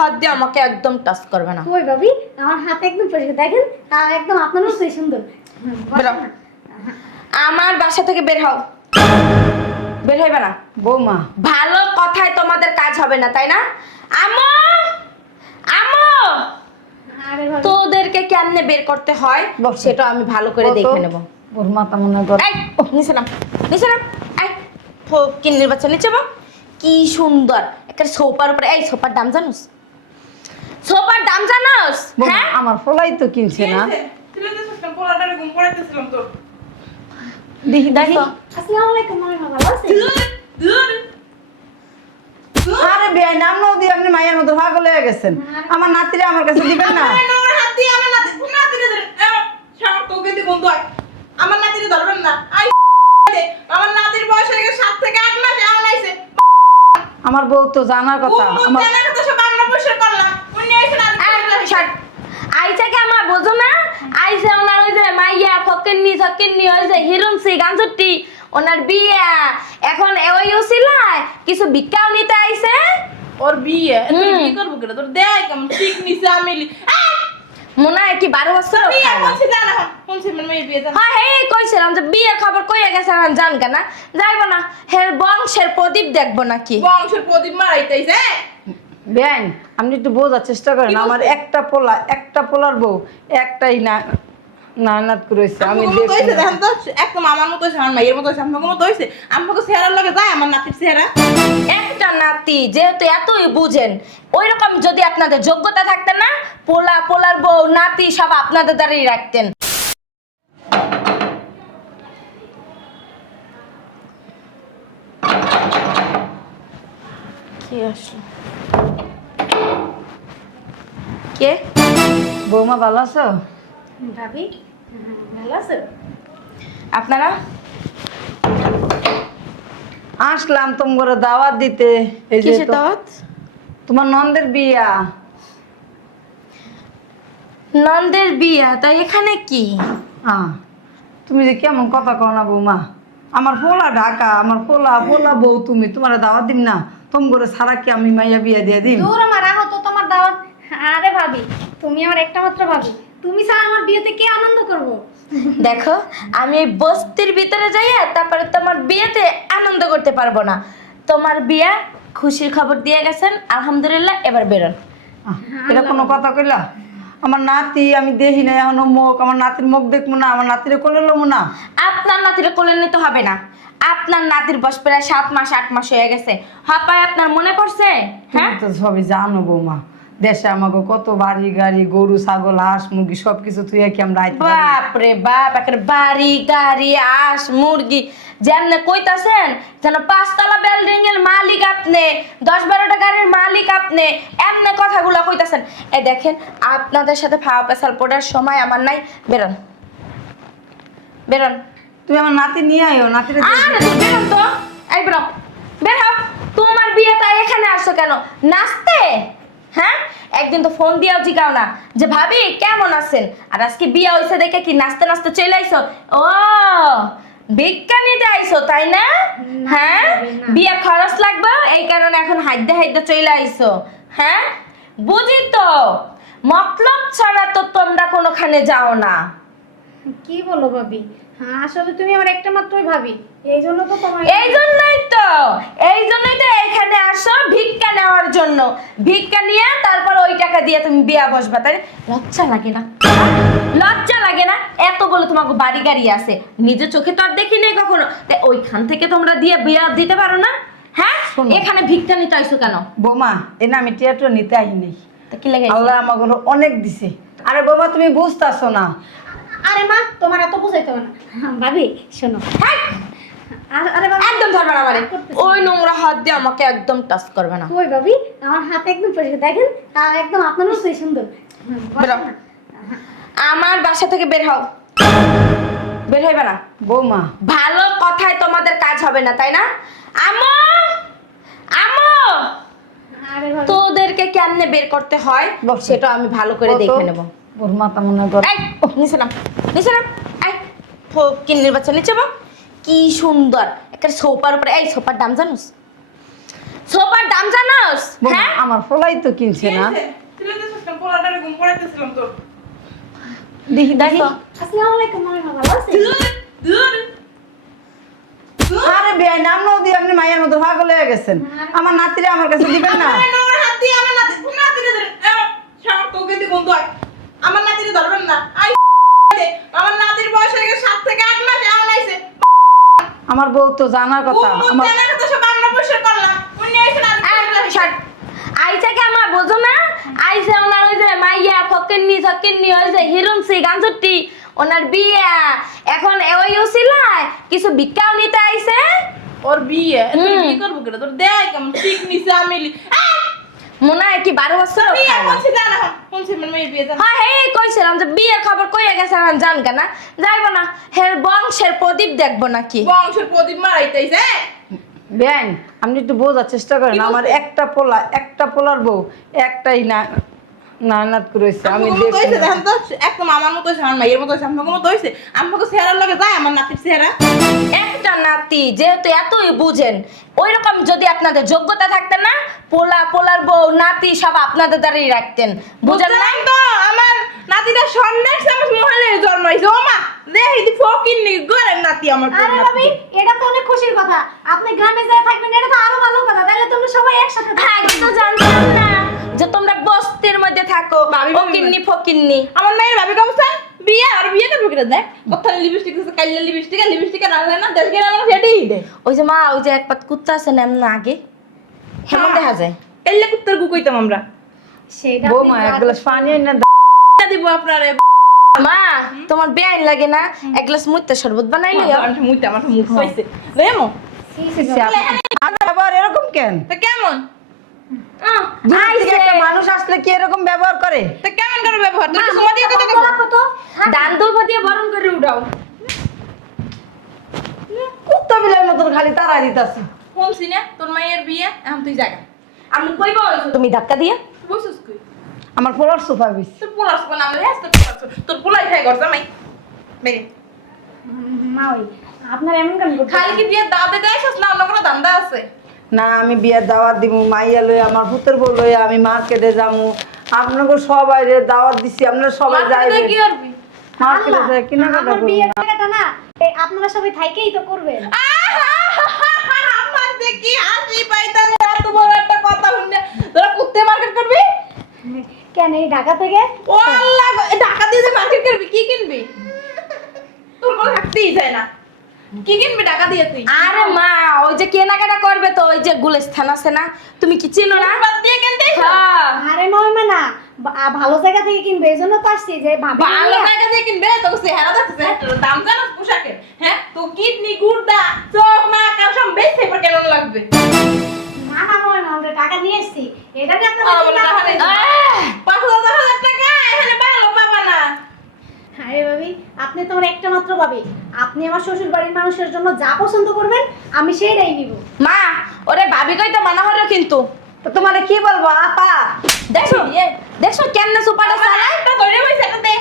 হাত দিয়ে আমাকে একদম টাচ করবে না। কই ভাবি, আমার হাত একদম পরিষ্কার, দেখেন একদম আপনার মতোই সুন্দর। বেরো, আমার বাসা থেকে বের হও। বের হইবে না। বৌমা ভালো কথায় তোমাদের কাজ হবে না, তাই না? আমো আমো, আরে ভাবি, তোদেরকে কেমনে বের করতে হয় সেটা আমি ভালো করে দেখে নেব। ওর মাথা মনে কর। এই নিচে নাম, নিচে নাম। এই ফকিন্নির বাচ্চা, নিচে বা। কি সুন্দর একটা সোফার উপরে। এই সোফার দাম জানোস? সোফার দাম জানোস? বৌমা, হ্যাঁ, আমার ফলাই তো কিনছে না। দেখি দেখি। আসসালামু আলাইকুম মামি, ভালো আছেন? আরে বেআই, নাম নাও দিয়ে আপনি মায়ের মতো পাগল হয়ে গেছেন। আমার নাতিরে আমার কাছে দিবেন না। আমার নাতিরে ধরবেন না। আমার নাতির বয়স হয়ে গেছে 7 থেকে 8 মাস, এমন আইছে। আমার বউ তো জানার কথা। আমার আইসা কে আমার বোঝো না? আইসা ওনার ওই যে মাইয়া ফকিন্নি সকিন্নি ওই যে হিরুনসি গাঞ্জুটি, ওনার বিয়া। এখন ওই উসিলায় কিছু ভিক্ষাও নিতে আইছে। ওর বিয়ে তুই কি করব কেন? তোর দেখ কেমন ঠিক নিছে আমিলি। মনে হয় কি 12 বছর বিয়ে বলছি জানা কোনছে মেয়ে বিয়ে জানা। হ্যাঁ হ্যাঁ, কইছিলাম যে বিয়ের খবর কইয়া গেছে, আমি জান কেন যাইব না। হের বংশের প্রদীপ দেখবো নাকি? বংশের প্রদীপ মারাইতেইছে। বেআইন, আপনি একটু বোঝার চেষ্টা করেন। আমার একটা পোলার বউ একটাই না নানাত করেছে। আমি আমি দেখছি দেখছি দেখেন তো একদম আমার মতো হইছে, আমার মায়ের মতো হইছে, আমার মতো হইছে। আমাকে চেহারার লগে যায় আমার নাতির চেহারা। একটা নাতি যেহেতু এতই বুঝেন, ওইরকম যদি আপনাদের যোগ্যতা থাকতেন না, পোলার বউ নাতি সব আপনাদের দ্বারাই রাখতেন। কি আসলো? কে? বৌমা ভালো আছো? ভাবি ভালো আছেন? আপনারা? আসলাম তোমার দাওয়াত দিতে। এই যে কিসের দাওয়াত? তোমার নন্দের বিয়া। নন্দের বিয়া? তাই এখানে কি? তুমি যে কেমন কথা কও না বৌমা। আমার পোলা ঢাকা, আমার পোলা বউ, তুমি তোমার দাওয়াত দিন না? তোম করে সারা কি আমি মাইয়া বিয়া দিয়ে দিন? দূর আমার রাখো তো তোমার দাওয়াত। আরে ভাবি, তুমি আমার একটা মাত্র ভাবি, তুমি ছাড়া আমার বিয়েতে কে আনন্দ করব? দেখো, আমি এই বস্তির ভিতরে যাইয়া তারপরে তোমার বিয়েতে আনন্দ করতে পারবো না। তোমার বিয়া খুশির খবর দিয়ে গেছেন, আলহামদুলিল্লাহ, এবার বেরোন। এটা কোনো কথা কইলা? আমার নাতি আমি দেখি না এখনো মুখ। আমার নাতির মুখ দেখবো না? আমার নাতিরে কোলে লমু না? আপনার নাতির কোলে নিতে হবে না। আপনার নাতির বয়স প্রায় 7 মাস 8 মাস হয়ে গেছে। হাপায় আপনার মনে পড়ছে? হ্যাঁ, তুমি তো সবই জানো বৌমা। দেশে আমাকে কত বাড়ি গাড়ি, গরু ছাগল হাঁস মুরগি সবকিছু তুই কি আমরা আইতে পারি? বাপ রে বাপ, একটা বাড়ি গাড়ি হাঁস মুরগি যেমনে কইতাছেন যেন 5 তলা বিল্ডিং এর মালিক আপনি, 10-12টা গাড়ির মালিক আপনি, এমনি কথাগুলো কইতাছেন। এই দেখেন, আপনাদের সাথে ফাওয়া পেছাল পড়ার সময় আমার নাই। বেরোন, বেরোন। তুমি আমার নাতি নিয়ে আইও, নাতিরে আরে তুই বেরোন তো। এই বেরো, বের হও। তোমার বিয়েটা এখানে আসছো কেন? নাচতে? হ্যাঁ, একদিন তো ফোন দিয়েও জিগাও না যে ভাবি কেমন আছেন। আর আজকে বিয়ে হইছে দেখে কি নাচতে নাচতে চলে আইছো? ও, ভিক্ষা নিতে আইছো তাই না? হ্যাঁ, বিয়ে খরচ লাগবে এই কারণে এখন হাইদে হাইদে চলে আইছো। হ্যাঁ, বুঝি তো। মতলব ছাড়া তো তোমরা কোনোখানে যাও না। কি বলো ভাবি? হ্যাঁ, আসলে তুমি আমার একটা মাত্রই ভাবি, এই জন্য তো তোমার এই জন্যই তো এখানে আসো ভিক্ষা নেওয়ার জন্য। ভিক্ষা নিয়ে তারপর ওই টাকা দিয়ে তুমি বিয়া বসবা, তাই লজ্জা লাগে না? লজ্জা লাগে না? এত বলে তোমাকে বাড়ি গাড়ি আছে, নিজের চোখে তো আর দেখি নাই কখনো, তাই ওইখান থেকে তোমরা দিয়ে বিয়া দিতে পারো না? হ্যাঁ, এখানে ভিক্ষা নিতে আইছো কেন? বৌমা এনে আমি টিয়াটো নিতে আই নাই। তা কি লাগে? আল্লাহ আমাকে অনেক দিছে। আরে বৌমা তুমি বুঝতেছো না। আরে মা, তোমার এত বুঝাইতে হবে না। ভাবি শোনো, আরে বাবা, একদম ধরবে না মানে। ওই নোংরা হাত দিয়ে আমাকে একদম টাচ করবে না। কই ভাবি, আমার হাত একদম পরিষ্কার, দেখেন একদম আপনার মতোই সুন্দর। বেরো, আমার বাসা থেকে বের হও। বের হইবে না। বৌমা ভালো কথায় তোমাদের কাজ হবে না, তাই না? আমো আমো, আরে ভাবি, তোদেরকে কেমনে বের করতে হয় সেটা আমি ভালো করে দেখে নেব। ওর মাথা মনে কর। এই নিচে নাম, নিচে নাম। এই ফকিন্নির বাচ্চা, নিচে বা। কি সুন্দর একটা সোফার উপরে। এই সোফার দাম জানোস? সোফার দাম জানোস? বৌমা, হ্যাঁ আমার পোলাই তো কিনছে না। তুলে তো সব পোলাটা এরকম পড়াইতেছিলাম তোর। দেখি দেখি। আসসালামু আলাইকুম মামি, ভালো আছেন? দূর আরে বেআইন, আমরাও দিয়ে আপনি মায়ের মতো পাগল হয়ে গেছেন। আমার নাতিরা আমার কাছে দিবেন না। আমার নোংরা হাত দিয়ে আমার নাতিরে ধরে সব তোকে দিয়ে বন্ধু হয়। আমার নাতিরে ধরবেন না। আমার নাতির বয়স হয়ে গেছে 7 থেকে 8 মাস এমন আইছে। আমার বউ তো জানার কথা। আমার জানা কথা সব আমরা পরিষ্কার করলাম। উনি এসে না আইসাকে আমার বোঝো না? আইসা ওনার ওই যে মাইয়া ফকিন্নি ওই যে হিরুনসি গাঞ্জুটি ওনার বিয়া এখন ওই উসিলায় কিছু ভিক্ষাও নিতে আইছে। ওর বিয়ে তুই কি করব করে তোর দেখ কেমন ঠিক নিছে আমিলি মনে হয় কি 12 বছর বিয়ে করছি জানা কোনছে মেয়ের বিয়ে জানা হ্যাঁ এই কইছিলাম যে বিয়ের খবর কইয়া গেছে এখন জান কেনা যাইব না হের বংশের প্রদীপ দেখবো নাকি বংশের প্রদীপ মারাইতেছে বেআইন, আপনি একটু বোঝার চেষ্টা করেন। কি আমার বলছে? একটা পোলার বউ একটাই না নানাত করেছে। আমি আমি দেখি কইছে না। দেখেন তো একদম আমার মতো হইছে আমার মায়ের মতো হইছে আপনার মতো হইছে আমাকে চেহারার লাগে যায় আমার নাতির চেহারা একটা নাতি যেহেতু এতই বুঝেন ওই রকম যদি আপনাদের যোগ্যতা থাকতেন না পোলার বউ নাতি সব আপনাদের দ্বারাই রাখতেন বুঝেন না বুঝলাম তো আমার নাতিটা স্বর্ণের চামচ মহলে জন্মাইছে ও মা দেখি দি ফকির নি ঘরের নাতি আমার আরে ভাবি, এটা তো অনেক খুশির কথা। আপনি গ্রামে যায় থাকবেন, এটা তো আরো ভালো কথা। তাহলে তোমরা সবাই একসাথে থাকবে। আগে তো জানতাম না যে তোমরা বস্তির মধ্যে থাকো ভাবি, ফকিন্নি আমার মেয়ের ভাবি কমছে বিয়ে আর বিয়ে করবে কিনা দেখ কথা লিপস্টিক আছে কাইলা লিপস্টিক রাখলে না দেশকে আমার সেটাই দে ওই যে মা ওই যে এক পাত কুত্তা আছে না এমন আগে কেমন দেখা যায় কাইলা কুত্তার গু কইতাম আমরা সেটা বৌমা এক গ্লাস পানি এনে দিব আপনারে মা তোমার বেআইন লাগে না এক গ্লাস মুইতে শরবত বানাইলে আমার মুইতে আমার মুখ হইছে রেমো আবার এরকম কেন? তো কেমন দূর থেকে একটা মানুষ আসলে কি এরকম ব্যবহার করে? তো কেমন করে ব্যবহার তুই কি সুমা দিয়ে তো দেখো ডান দুলপা দিয়ে বরণ করে উঠাও কুত্তা বিলার মতন খালি তারা দিতাছে। শুনছি না তোর মায়ের বিয়ে এখন তুই জায়গা আমি কইব তুমি ধাক্কা দিয়ে বসছিস কই আমার পোলার সোফা বিছ। তোর পোলাস কোন আমরা হেস তোর পোলাই খাই করছ মাই বেরে মা ওই আপনার এমন কেন করতে খালি কি বিয়ে দাও দিতে আইছস না অন্য কোনো ধান্দা আছে না আমি বিয়ের দাওয়াত দিব, মাইয়া লই আমার পুত্র বউ লই আমি মার্কেটে যামু। আপনাকে সবাই রে দাওয়াত দিছি, আপনারা সবাই যাইবেন। কি করবি মার্কেটে যাই কেনাকাটা আমার করব। বিয়ের জায়গাটা না এই আপনারা সবাই থাইকেই তো করবেন। আমার দেখি হাসি পাইতাছে এত বড় একটা কথা শুনে তোরা কুত্তে মার্কেট করবি কেন এই ঢাকা থেকে? ও আল্লাহ গো, এ টাকা দিয়ে যে মার্কেট করবি কি কিনবি তোর কোনো থাকতেই যায় না কি কিনবি টাকা দিয়ে তুই আরে মা ওই যে কেনাকাটা করবে তো ওই যে গুলিস্তান আছে না তুমি কি চিনো না বাদ দিয়ে কিনতে হ্যাঁ আরে মামা না ভালো জায়গা থেকে কিনবে এজন্য তো আসছি যে ভাবি ভালো জায়গা দিয়ে কিনবে তোকে চেহারা দেখছে দাম জানো পোশাকের হ্যাঁ তো কিডনি গুড়দা চোখ নাক আর সব বেশি পর কেমন লাগবে না না নয় না আমরা টাকা নিয়ে এসেছি এটা যে আর বলে টাকা নেই আহ! 5,000 টাকা এখানে ভালো পাবা না আরে ভাবি, আপনি তো আমার একটা মাত্র ভাবি। আপনি আমার শ্বশুর বাড়ির মানুষের জন্য যা পছন্দ করবেন আমি সেইটাই নিব। মা ওরে ভাবি কইতে মানা হলো কিন্তু তো তোমারে কি বলবো আপা? দেখছো কেমনে সুপারটা চালায় একটা ধরে বইছে এটাতে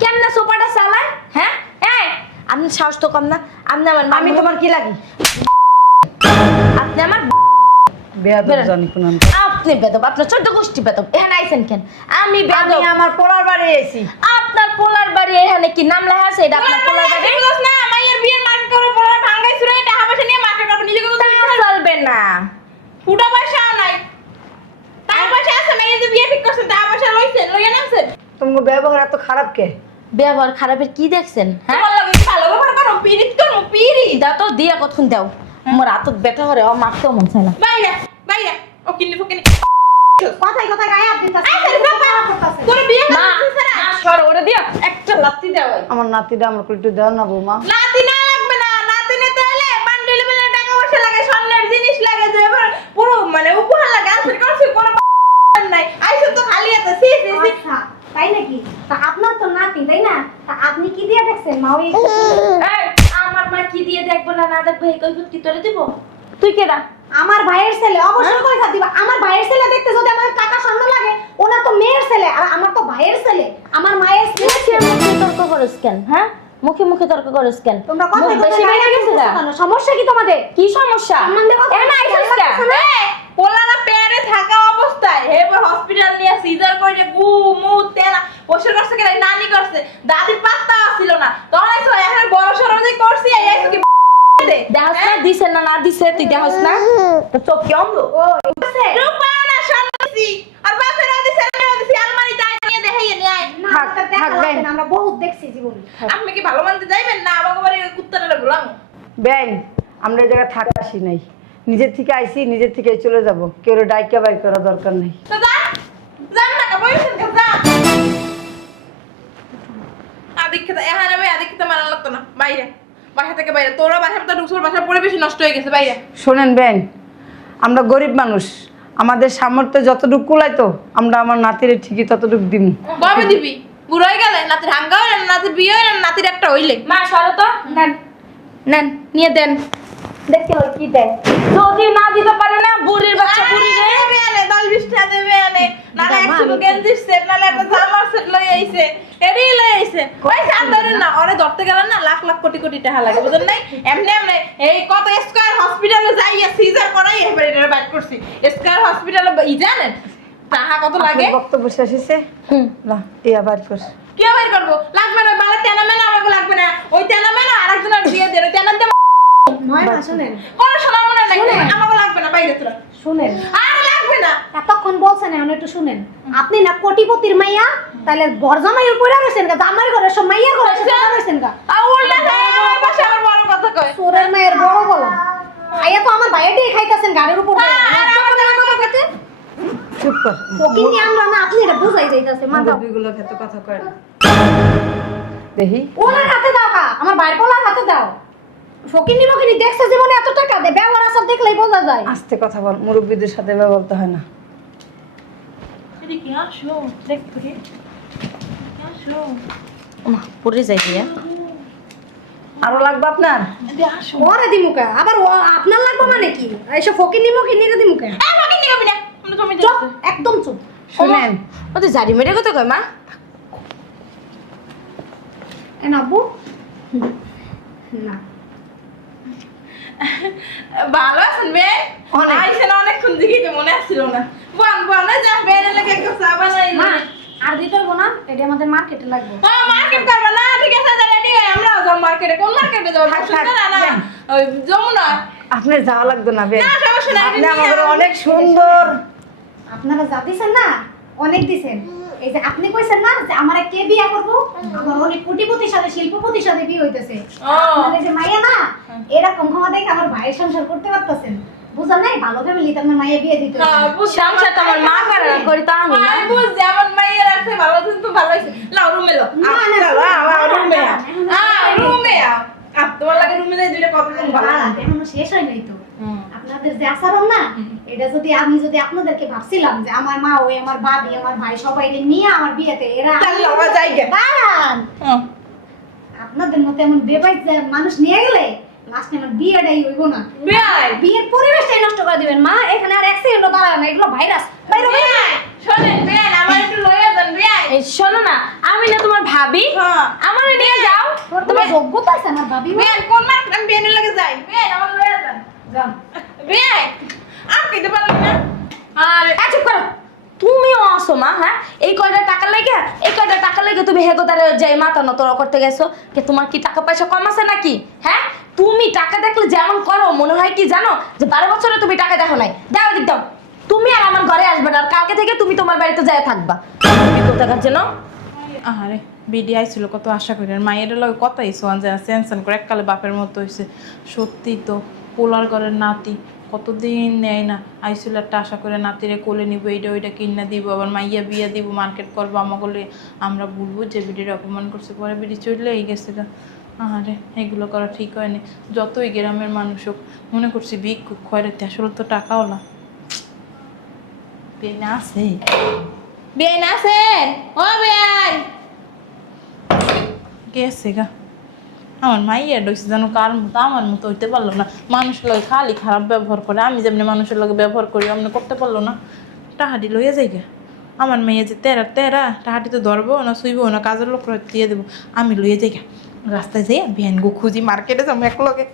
কেমনে সুপারটা চালায় হ্যাঁ এই আপনি সাহস তো কম না আপনি আমার আমি মামি তোমার কি লাগি? আপনি আমার বেয়াদব বেরোন। জানি কোন আমি। আপনি বেদব আপনার 14 গোষ্ঠী বেদব এখানে আইছেন কেন আমি আমি বেদব আমার পোলার বাড়ি এসেছি। আপনার পোলার বাড়ি এখানে কি নাম লেখা আছে এটা আপনার পোলার বাড়ি না মাইয়ের বিয়ের মার্কেট করে পড়া ভাঙাই শুনে টাকা পয়সা নিয়ে মার্কেট করব নিজে কোনো তা চলবে না ফুটা পয়সা নাই টাকা পয়সা আছে মেয়ে যে বিয়ে ঠিক করছে টাকা পয়সা লইছে লইয়া নামছে তোমার ব্যবহার এত খারাপ কে? ব্যবহার খারাপের কি দেখছেন হ্যাঁ তোমার লাগে ভালো ব্যবহার করো পিরিত করো পিরি দাও তো দিয়া কতক্ষণ দাও মোর হাতত ব্যথা করে ও মারতেও মন চায় না বাইরে বাইরে ও কিনে ফকিনি কথায় কথায় গায়ে হাত দিতেছে। তোর বিয়ে মা করছিস না সর ওরে দিয়া একটা লাত্তি দাও আমার নাতিটা আমার একটু দাও না বৌমা। নাতি না লাগবে না নাতি নিতে হলে বান্ডিল মিলে টাকা পয়সা লাগে স্বর্ণের জিনিস লাগে যে এবার পুরো মানে উপহার লাগে আনসার করছি কোনো নাই আইছো তো খালি আছে সি সি সি আচ্ছা, তাই নাকি? তা আপনার তো নাতি তাই না? তা আপনি কি দিয়ে দেখছেন মা ওই এই আমার মা কি দিয়ে দেখবো না না দেখবো এই কৈফত কি তোরে দিব তুই কেডা আমার ভাইয়ের ছেলে অবশ্যই কইতা দিবা। আমার ভাইয়ের ছেলে দেখতে যদি আমার টাকা সামনে লাগে, ওনার তো মেয়ের ছেলে আর আমার তো ভাইয়ের ছেলে। আমার মায়ের ছেলে মুখে তর্ক করিস কেন হ্যাঁ মুখে তর্ক করিস কেন তোমরা মুখ কথা বেশি বেড়ে গেছে গা? সমস্যা কি তোমাদের? কি সমস্যা সম্মান দেওয়া এখানে আইছিস কেন? এই পোলারা পেয়ারে থাকা অবস্থায় এবার হসপিটাল নিয়ে সিজার করে গু মু তেনা বসে করছে কি নানি করছে দাদির পাত্তা ছিল না তখন আইছো এখন বড় সরো যে করছি আইছো কি দে দেখাস না দিছে না না দিছে তুই দেখাস না তোর চোখ কি অন্ধ রূপা না শান্তি আর বাপের দিছে না দিছে আলমারি তাই নিয়ে দেখাইয়ে নিয়ে আয় না থাক, ওটা দেখা থাকবেন। লাগবে না, আমরা বহুত দেখছি জীবনে। আপনি কি ভালো মানতে যাইবেন না আমাকে বাড়ি কুত্তাটা বললাম বেন আমরা এই জায়গায় থাকা আসি নাই, নিজের থেকে আইছি নিজের থেকে চলে যাব, কেউ ডাইকা বাই করা দরকার নেই। তো যান না বলছেন যা আদিক্ষিত এখানে ভাই আদিক্ষিত মানা লাগতো না বাইরে বাসা থেকে বাইরে তোরা বাসার তো ঢুকছোর বাসার পরিবেশ নষ্ট হয়ে গেছে বাইরে শোনেন বেন, আমরা গরিব মানুষ, আমাদের সামর্থ্য যতটুকু কুলাইতো আমরা আমার নাতিরে ঠিকই ততটুকু দিম। কবে দিবি বুড়ো হয়ে গেলে নাতির হাঙ্গা হইলে না নাতির বিয়ে হইলে না নাতির একটা হইলে মা সরো তো নেন নেন নিয়ে দেন দেখতে হয় কি দেয় যদি না দিতে পারে না বুড়ির বাচ্চা বুড়ি রে দেবে আনে 10-20টা দেবে আনে নালে একটু গেঞ্জির সেট নালে একটা জামার সেট লই আইছে এডি লই আইছে ওই সান্দরের না ওরে ধরতে গেল না লাখ লাখ কোটি কোটি টাকা লাগে বুঝেন নাই এমনি এমনি এই কত স্কয়ার হসপিটালে যাইয়া সিজার করাই এবারে এটা বাইট করছি স্কয়ার হসপিটালে ই জানেন টাকা কত লাগে আপনার বক্তব্য শেষ হয়েছে? না ইয়া বার কর। কি বের করব লাগবে না বালা তেনা মেনা আমাকে লাগবে না ওই তেনা মেনা আরেকজনের বিয়ে দেন ওই তেনা দেন ময়না শুনেন, কোন শোনা মনে নাই শুনে। আমাকে লাগবে না বাইরে তোরা শুনেন, আর লাগবে না এতক্ষণ বলছেন এখন একটু শুনেন। আপনি না কোটিপতির মাইয়া, তাহলে বরজামাইয়ের পড়ে গেছেন গা, জামাই ঘরে সব মাইয়ার ঘরে সব পড়ে গেছেন গা। আর উল্টা আমার পাশে আমার বড় কথা কয় চোরের মায়ের বড় গলা। আইয়া তো আমার ভাইয়াটি খাইতেছেন গাড়ির উপর দিয়ে। আর আমার কথা কইতে চুপ কর, ফকির নিয়ে আমরা না, আপনি এটা বুঝাই যাইতাছে মাথা। মুরব্বিগুলো এত কথা কয় না। দেখি ওনার হাতে দাও কা, আমার ভাইয়ের পোলার হাতে দাও। ফকিনি মকিনি দেখছে জীবনে এত টাকা দে, ব্যবহার আসার দেখলেই বোঝা যায়। আস্তে কথা বল, মুরব্বিদের সাথে এভাবে বলতে হয় না। এদি কি আসো দেখ তুই আসো মা পড়ে যাই দিয়া আরো লাগবে আপনার? এদি আসো ওরে দিমুকা, আবার ও আপনার লাগবে মানে কি? এইসব ফকিনি মকিনি রে দিমুকা। এই মাকে নিয়ে যাবি না আমরা তুমি চুপ, একদম চুপ। শুনেন, ও তো জারি মেরে কত কয় মা এ নাবু না, ভালো আছেন বে অনেক। আইছেন অনেকক্ষণ দেখি তো মনে আসছিল না বল বল না যা বেরে লাগে একটা চা বানাই মা আর দিতে হইব না, এটা আমাদের মার্কেটে লাগবে। মার্কেট করবে না ঠিক আছে রেডি আমরা যাও মার্কেটে কোন মার্কেটে যাবো থাক, থাক, না না যান। ওই যমুনা আপনার যাওয়া লাগবে না বেন, না সমস্যা নাই আপনি আমাদের অনেক সুন্দর। আপনারা যা দিছেন না অনেক দিছেন। এই যে আপনি কইছেন না যে আমারে কে বিয়া করবো, আমার অনেক কোটিপতির সাথে শিল্পপতির সাথে বিয়ে হইতেছে। ও। আপনাদের যে মাইয়া না এরকম ক্ষমা দেখে আমার ভাইয়ের সংসার করতে পারতেছেন, বুঝলেন নাই? ভালো ফ্যামিলিতে আপনার মাইয়া বিয়ে দিতে হইবে। হ্যাঁ, বুঝছি। সংসার তো আমার মা করে না, করি তো আমি না আমি বুঝছি, আমার মাইয়ের আছে, ভালো আছে তো ভালো হয়েছে। লাও, রুমে লাও। না, না, চলো, রুমে না, আও। রুমে আও। তোমার লাগে রুমে যাই দুইটা কথা বলবো। বারাত, এখনো শেষ হয় নাই তো। আপনাদের যে আচরণ না, এটা যদি আমি আপনাদেরকে ভাবছিলাম যে আমার মা ওই আমার বাবি আমার ভাই সবাই নিয়ে আমার বিয়েতে এরা তাহলে লওয়া যায় গে। দাঁড়ান, হুম। আপনাদের মতো এমন বেবাই মানুষ নিয়ে গেলে লাস্টে আমার বিয়েটাই হইব না। বিয়াই। বিয়ের পরিবেশটাই নষ্ট করে দিবেন মা। এখানে আর এক সেকেন্ডও দাঁড়ায় না, এগুলো ভাইরাস। বাইরে বাইরে। বিয়াই। শোনেন, বিয়াই, আমার একটু লইয়া যান, বিয়াই। এই শোনো না আমি না তোমার ভাবি হ্যাঁ। আমার নিয়ে যাও তোর কোনো যোগ্যতা আছে আমার ভাবি? বিয়াই, কোন মার্কেট? আমি বিয়ানের লাগে যাই। বিয়াই, আমার লইয়া যান। যান। বিয়াই, আর কইতে পারলাম না। আর চুপ করো তুমিও আসো মা। হ্যাঁ এই কয়টা টাকা লেগে তুমি হেগোদারে যাই মাথা নত করতে গেছো কে? তোমার কি টাকা পয়সা কম আছে নাকি? হ্যাঁ তুমি টাকা দেখলে যেমন করো মনে হয় কি জানো যে 12 বছরে তুমি টাকা দেখো নাই। দাও দিক দাও, তুমি আর আমার ঘরে আসবে না, আর কালকে থেকে তুমি তোমার বাড়িতে যায় থাকবা। তুমি কোথাকার জন্য আরে বিডি আইছিল কত আশা করি আর মায়ের লগে কত আইসো আনজা সেনসন করে এককালে বাপের মতো হইছে। সত্যি তো পোলার ঘরের নাতি কতদিন নেয় না, আইসিল একটা আশা করে নাতিরে কোলে নিব, এইটা ওইটা কিনা দিব, আবার মাইয়া বিয়া দিব, মার্কেট করবো আমাকে। আমরা বলবো যে বিডির অপমান করছে, পরে বিডি চলে এই গেছে গা। আরে এগুলো করা ঠিক হয়নি। যতই গ্রামের মানুষ হোক মনে করছি ভিক্ষুক খয়রাতি, আসলে তো টাকাওয়ালা। বেন আছে, বেন আছেন? ও বেন গেছে গা। আমার মাইয়া ডইছে যেন কার মতো, আমার মতো হইতে পারলো না। মানুষের লগে খালি খারাপ ব্যবহার করে, আমি যেমনি মানুষের লগে ব্যবহার করি অমনি করতে পারলো না। টাহাটি লইয়া যাই গে। আমার মেয়ে যে তেরা টাহাটি তো ধরবো না, শুইবো না, কাজের লোক দিয়ে দেবো। আমি লইয়া যাই গে, রাস্তায় যাই ভ্যান গো খুঁজি, মার্কেটে যাবো এক লগে।